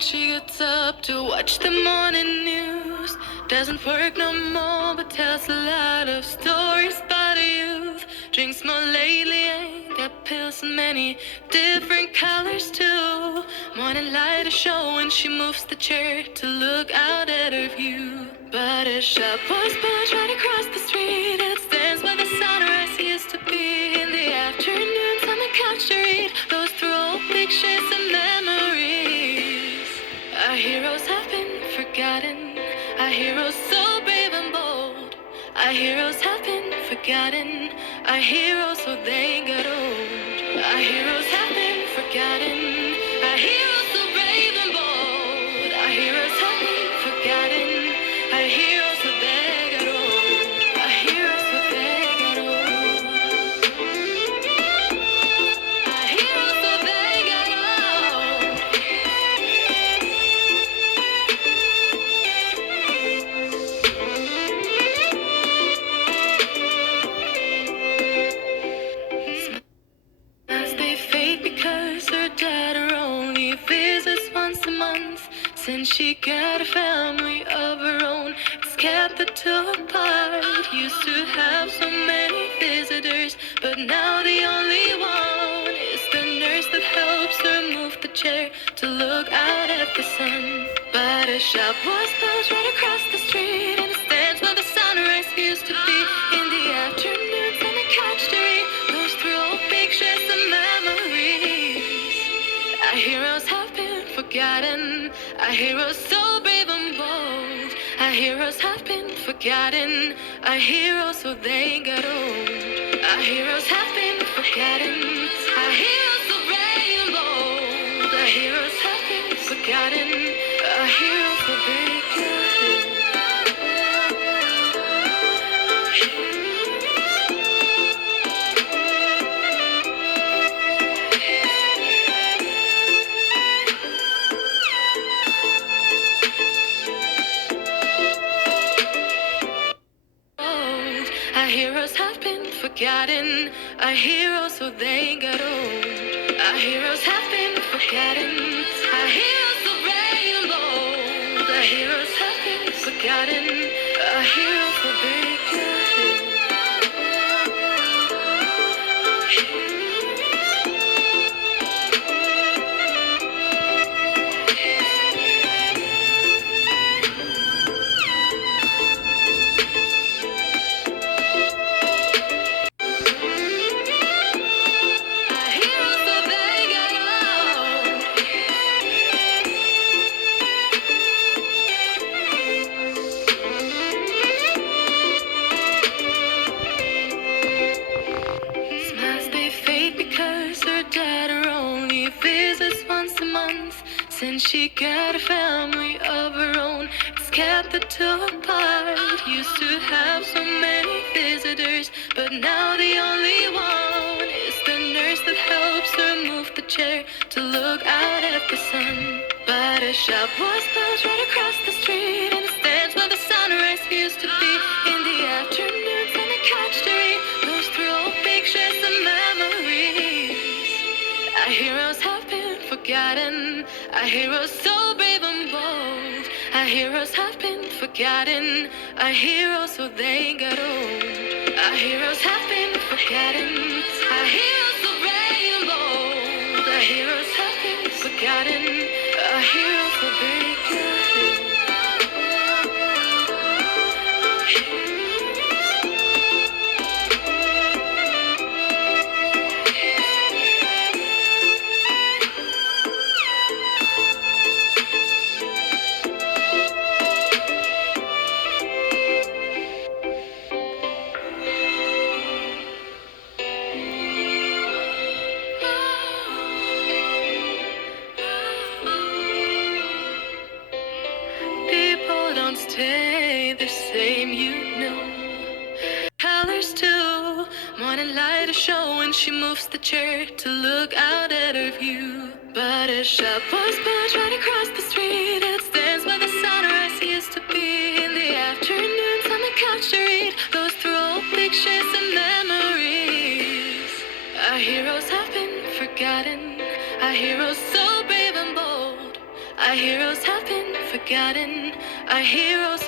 she gets up to watch the morning news. Doesn't work no more, but tells a lot of stories about her youth. Drinks more lately, ain't got pills in many different colors too. Morning light is showing, she moves the chair to look out at her view. But a shop was built right across the street, and it stands where the sunrise used to be. In the afternoons on the couch to read, goes through old pictures and memories. Our heroes have been forgotten, our heroes so brave and bold. Our heroes have been forgotten, our heroes so they got old. Our heroes have been forgotten, our heroes so brave and bold. Our heroes have been forgotten, our heroes so they got old. Our heroes so they got old. Our heroes so they got old. As they fade because her dad only visits once a month. Since she got a family of her own, it's kept the two apart. Used to have so many visitors, but now the only one is the nurse that helps her move the chair to look out at the sun. But a shop was built right across the street, and it stands where the sunrise used to be. In the afternoons on the couch to read, goes through old pictures and memories. Our heroes have been forgotten, our heroes so brave and bold. Our heroes have been forgotten, our heroes so they got old. Our heroes have been forgotten, our heroes so brave and bold. Our heroes have been forgotten, our heroes so they got old. Our heroes have been forgotten, our heroes so they got old. Our heroes have been forgotten, our heroes so brave and bold. Our heroes have been forgotten, our heroes so they got old. Our heroes so they got old. Smiles they fade because her dad only visits once a month. Since she got a family of her own, it's kept the two apart. Used to have so many visitors, but now the only one is the nurse that helps her move the chair to look out at the sun. But a shop was built right across the street, and it stands where the sunrise used to be. In the afternoons on the couch to read, goes through old pictures and memories. Our heroes have been forgotten, our heroes so brave and bold. Our heroes have been forgotten, our heroes so they got old. Our heroes have been forgotten, our heroes so brave and bold. Our heroes have been forgotten, our heroes so they got old. People don't stay the same, you know. Colors too. Morning light is showing, she moves the chair to look out at her view. But a shop was built right across the street, and it stands where the sunrise used to be. In the afternoons on the couch to read, goes through old pictures and memories. Our heroes have been forgotten, our heroes so brave and bold. Our Our heroes have been forgotten. Our heroes.